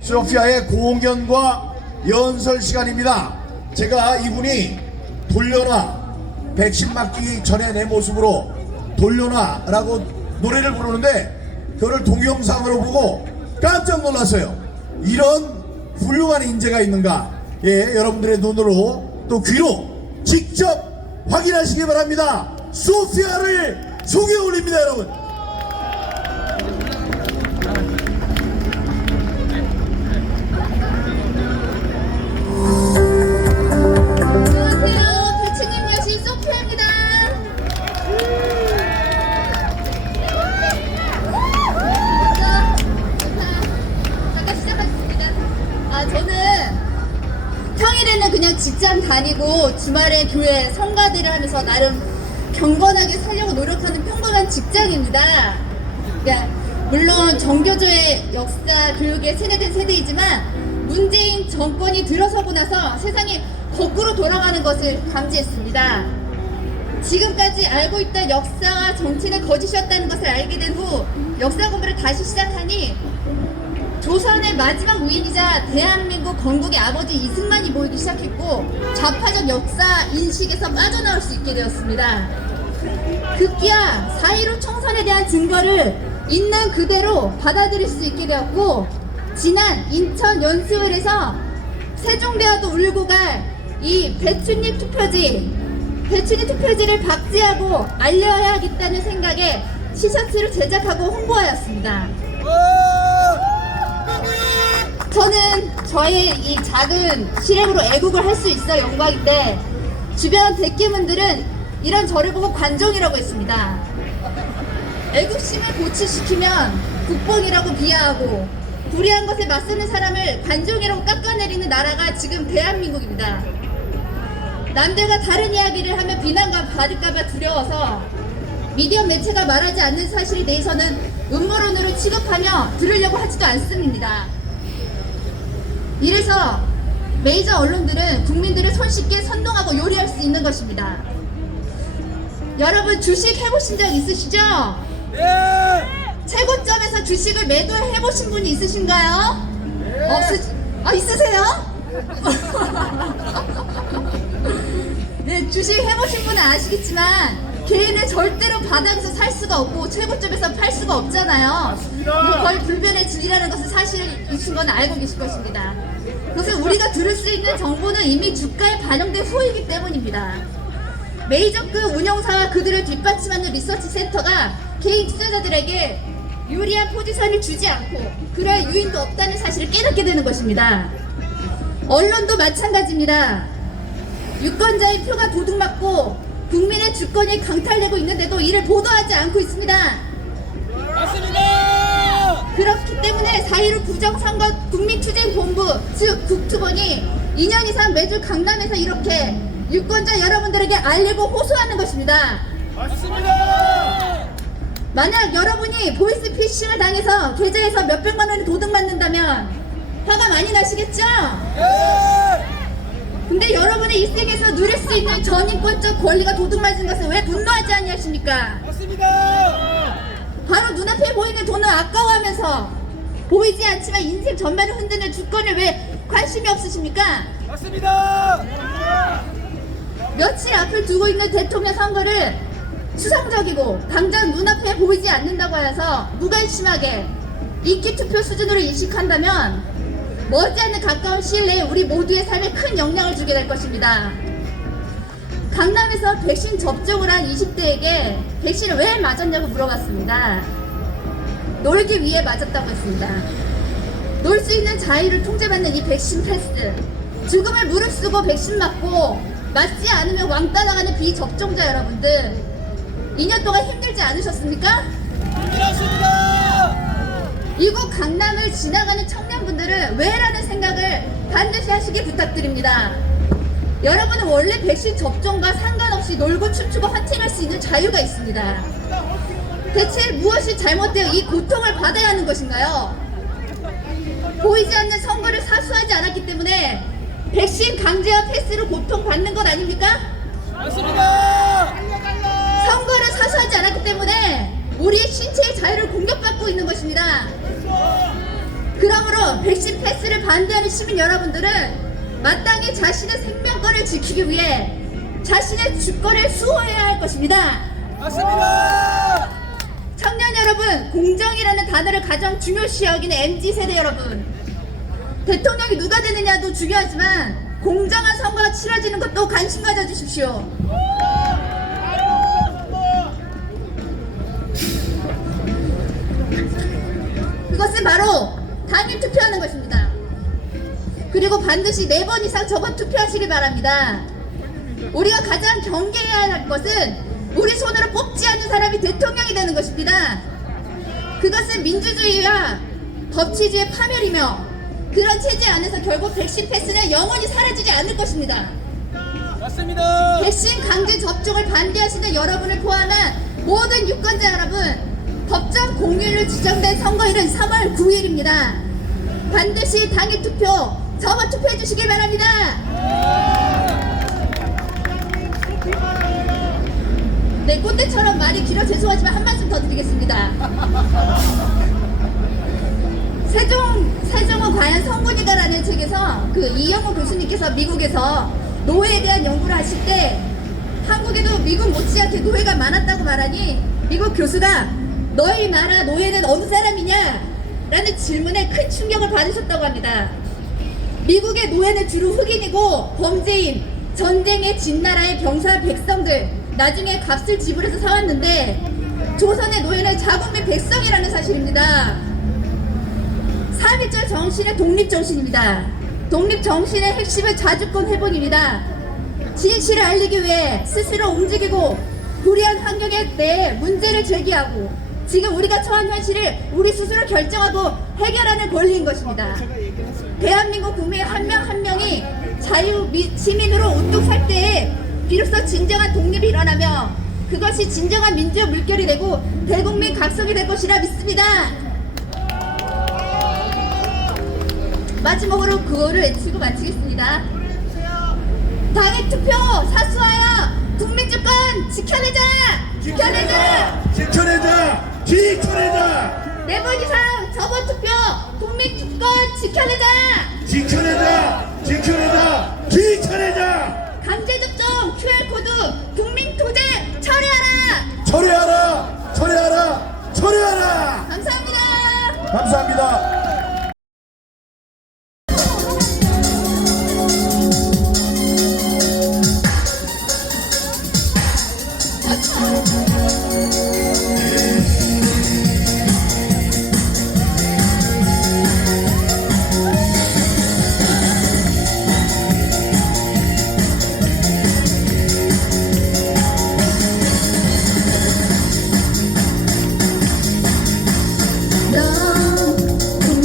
소피아의 공연과 연설 시간입니다. 제가 이분이 돌려놔, 백신 맞기 전에 내 모습으로 돌려놔 라고 노래를 부르는데 그거를 동영상으로 보고 깜짝 놀랐어요. 이런 훌륭한 인재가 있는가. 예, 여러분들의 눈으로 또 귀로 직접 확인하시기 바랍니다. 소피아를 소개 올립니다, 여러분. 안녕하세요. 대치님 여신 소피아입니다. 잠깐 시작하겠습니다. 저는 평일에는 그냥 직장 다니고 주말에 교회 성가대를 하면서 나름 경건하게 살려고 노력하는 평범한 직장입니다. 그러니까 물론 정교조의 역사 교육에 세뇌된 세대이지만 문재인 정권이 들어서고 나서 세상이 거꾸로 돌아가는 것을 감지했습니다. 지금까지 알고 있던 역사와 정치는 거짓이었다는 것을 알게 된 후 역사 공부를 다시 시작하니 조선의 마지막 우인이자 대한민국 건국의 아버지 이승만이 보이기 시작했고 좌파적 역사 인식에서 빠져나올 수 있게 되었습니다. 급기야 4.15 총선에 대한 증거를 있는 그대로 받아들일 수 있게 되었고 지난 인천 연수원에서 세종대왕도 울고 갈 이 배춧잎 투표지를 박제하고 알려야겠다는 생각에 티셔츠를 제작하고 홍보하였습니다. 저는 저의 이 작은 실행으로 애국을 할 수 있어 영광인데 주변 대깨문들은 이런 저를 보고 관종이라고 했습니다. 애국심을 고취시키면 국뽕이라고 비하하고 불의한 것에 맞서는 사람을 관종이라고 깎아내리는 나라가 지금 대한민국입니다. 남들과 다른 이야기를 하면 비난과 받을까봐 두려워서 미디어 매체가 말하지 않는 사실에 대해서는 음모론으로 취급하며 들으려고 하지도 않습니다. 이래서 메이저 언론들은 국민들을 손쉽게 선동하고 요리할 수 있는 것입니다. 여러분 주식 해보신 적 있으시죠? 네! 최고점에서 주식을 매도해보신 분이 있으신가요? 네. 있으세요? 네, 주식 해보신 분은 아시겠지만 개인은 절대로 바닥에서 살 수가 없고 최고점에서 팔 수가 없잖아요. 이거 거의 불변의 진리라는 것을 사실이신 건 알고 계실 것입니다. 그것은 우리가 들을 수 있는 정보는 이미 주가에 반영된 후이기 때문입니다. 메이저급 운영사와 그들을 뒷받침하는 리서치 센터가 개인 투자자들에게 유리한 포지션을 주지 않고 그럴 유인도 없다는 사실을 깨닫게 되는 것입니다. 언론도 마찬가지입니다. 유권자의 표가 도둑맞고 국민의 주권이 강탈되고 있는데도 이를 보도하지 않고 있습니다. 맞습니다! 그렇기 때문에 4.15 부정선거 국민투쟁본부 즉 국투본이 2년 이상 매주 강남에서 이렇게 유권자 여러분들에게 알리고 호소하는 것입니다. 맞습니다! 만약 여러분이 보이스피싱을 당해서 계좌에서 몇백만 원이 도둑맞는다면 화가 많이 나시겠죠? 네! 근데 여러분의 일생에서 누릴 수 있는 전인권적 권리가 도둑맞은 것을 왜 분노하지 않냐십니까? 맞습니다! 바로 눈앞에 보이는 돈을 아까워하면서 보이지 않지만 인생 전반을 흔드는 주권을 왜 관심이 없으십니까? 맞습니다! 며칠 앞을 두고 있는 대통령 선거를 수상적이고 당장 눈앞에 보이지 않는다고 해서 무관심하게 인기투표 수준으로 인식한다면 머지않는 가까운 시일 내에 우리 모두의 삶에 큰 영향을 주게 될 것입니다. 강남에서 백신 접종을 한 20대에게 백신을 왜 맞았냐고 물어봤습니다. 놀기 위해 맞았다고 했습니다. 놀 수 있는 자유를 통제받는 이 백신 패스, 죽음을 무릅쓰고 백신 맞고 맞지 않으면 왕따 나가는 비접종자 여러분들 2년 동안 힘들지 않으셨습니까? 힘들었습니다! 이곳 강남을 지나가는 청년분들은 왜라는 생각을 반드시 하시기 부탁드립니다. 여러분은 원래 백신 접종과 상관없이 놀고 춤추고 헌팅할 수 있는 자유가 있습니다. 대체 무엇이 잘못되어 이 고통을 받아야 하는 것인가요? 보이지 않는 선거를 사수하지 않았기 때문에 백신 강제와 패스로 고통받는 것 아닙니까? 맞습니다! 선거를 사수하지 않았기 때문에 우리의 신체의 자유를 공격받고 있는 것입니다. 그 그러므로 백신 패스를 반대하는 시민 여러분들은 마땅히 자신의 생명권을 지키기 위해 자신의 주권을 수호해야 할 것입니다. 맞습니다. 청년 여러분, 공정이라는 단어를 가장 중요시 여기는 MZ세대 여러분, 대통령이 누가 되느냐도 중요하지만 공정한 선거가 치러지는 것도 관심 가져주십시오. 그것은 바로 당일 투표하는 것입니다. 그리고 반드시 4번 이상 적어 투표하시길 바랍니다. 우리가 가장 경계해야 할 것은 우리 손으로 뽑지 않는 사람이 대통령이 되는 것입니다. 그것은 민주주의와 법치주의의 파멸이며 그런 체제 안에서 결국 백신 패스는 영원히 사라지지 않을 것입니다. 맞습니다. 백신 강제 접종을 반대하시는 여러분을 포함한 모든 유권자 여러분, 법정 공휴일로 지정된 선거일은 3월 9일입니다. 반드시 당일 투표, 접어 투표해 주시길 바랍니다. 네, 꼰대처럼 말이 길어 죄송하지만 한 말씀 더 드리겠습니다. 세종은 과연 성군이다라는 책에서 그 이영호 교수님께서 미국에서 노예에 대한 연구를 하실 때 한국에도 미국 못지않게 노예가 많았다고 말하니 미국 교수가 너희 나라 노예는 어느 사람이냐? 라는 질문에 큰 충격을 받으셨다고 합니다. 미국의 노예는 주로 흑인이고 범죄인, 전쟁에 진 나라의 병사 백성들, 나중에 값을 지불해서 사왔는데 조선의 노예는 자국 및 백성이라는 사실입니다. 3.1절 정신의 독립정신입니다. 독립정신의 핵심은 자주권 회복입니다. 진실을 알리기 위해 스스로 움직이고 불이한 환경에 대해 문제를 제기하고 지금 우리가 처한 현실을 우리 스스로 결정하고 해결하는 권리인 것입니다. 대한민국 국민 한 명 한 명이 자유 시민으로 우뚝 살 때에 비로소 진정한 독립이 일어나며 그것이 진정한 민주의 물결이 되고 대국민 각성이 될 것이라 믿습니다. 마지막으로 구호를 외치고 마치겠습니다. 당일 투표 사수하여 국민주권 지켜내자! 지켜내자! 지켜내자! 지켜내자! 4번 이상 접어 투표 국민주권 지켜내자! 지켜내자! 지켜내자! 지켜내자! 강제접종 QR코드 국민토제 철회하라! 처리하라! 처리하라! 처리하라! 감사합니다. 감사합니다. 넌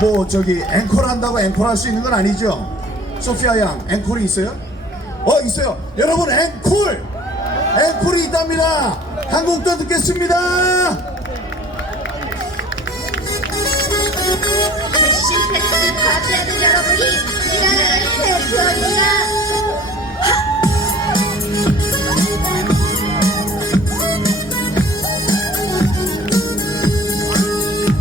뭐 저기 앵콜 한다고 앵콜 할 수 있는 건 아니죠? 소피아 양 앵콜이 있어요? 있어요. 여러분 앵콜이 있답니다. 한 곡 더 듣겠습니다. 백신 패스 파티하는 여러분이 이 나라의 대표입니다.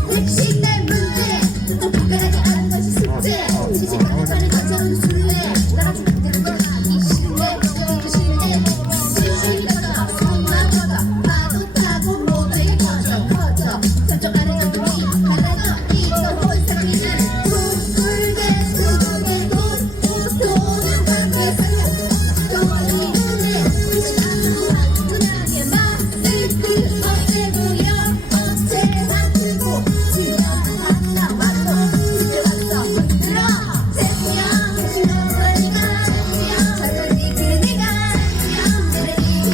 백신의 문제 또 바꿔나지 않은 것이 숙제 지식하는 자는 전체는 술래 나라 주민들은 걸어가기 싫네 그 싫네 실실이 걷어 손만 걷어 파도 타고 모두에게 퍼져 저쪽 아래 정도이 하나도 이거 혼사기는 둥글게 도는 밖에서 돈이 있는데 그치 않고 화끈하게 마스크 없애고요 업체 안 틀고 지금 하나 왔고 집에 왔어 들어 세수야 세수는 거니까 잘하지 그 네가 잘하지 그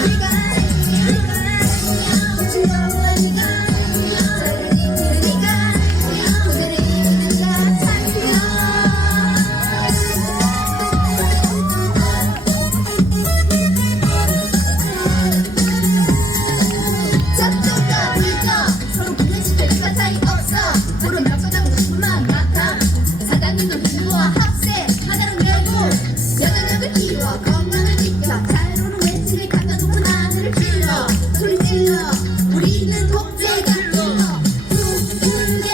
네가 세수는 거니까 잘하지 그 네가 오늘은 네가 참고요 저쪽과 불죠 서로 보내지 별과 차이 없어 서로 명성하고 싶은만 많다 사장님도 부부와 합세 하나로 내고 여자력을 키워 건강을 지켜 자유로운 외침을 감겨놓은 하늘을 찔러 소리 질러 우리는 독재가 찔러 둥글게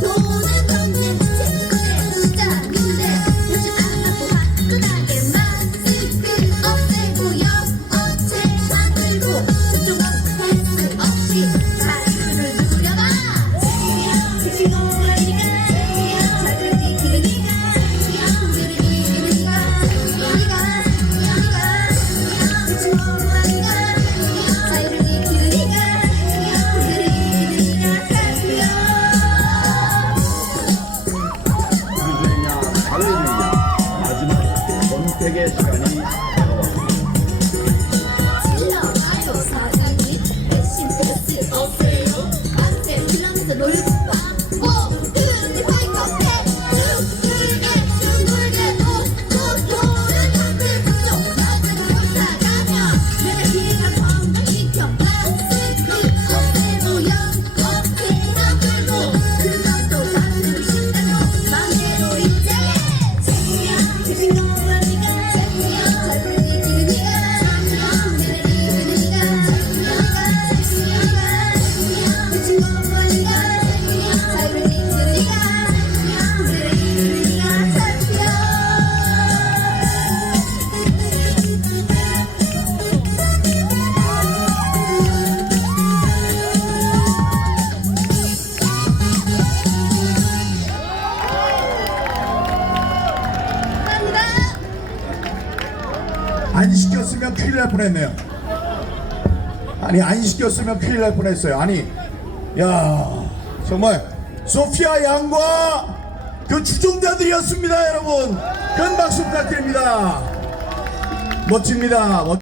도는 동네 친구의 숫자인데 요즘 안 갖고 화끈하게 마스크 없애고요 업체 안 들고 저쪽 패스 없이 자유를 누려봐 지금 우리가 자들지 그니까 오늘은 이그니까 우리가 지금 우리가 자유를 지키니까 오늘은 이그니까 자유요 민주주의냐 자유주의냐 마지막 선택의 시간이 질러봐요 사장님 백신 패스 없애요 밤새 흘러면서 놀고 모두들 보이콧해 둥글게 도는 한글 부족 너희들 쫓아가며 내가 기회가 건강시켜 마스크 없애고요 어깨나 들고 그것도 자유를 신다고 맘대로 이제 지금 우리가 자유를 지키는 네가 오늘은 이기는 네가 그 친구 우리가 자유를 지키는 네가 오늘은 이기는 네가 자유요 감사합니다. 안 시켰으면 큰일 날 뻔했네요. 아니 안 시켰으면 큰일 날 뻔했어요. 아니 야 정말 소피아 양과 그 추종자들이었습니다. 여러분 큰 박수 부탁드립니다. 멋집니다.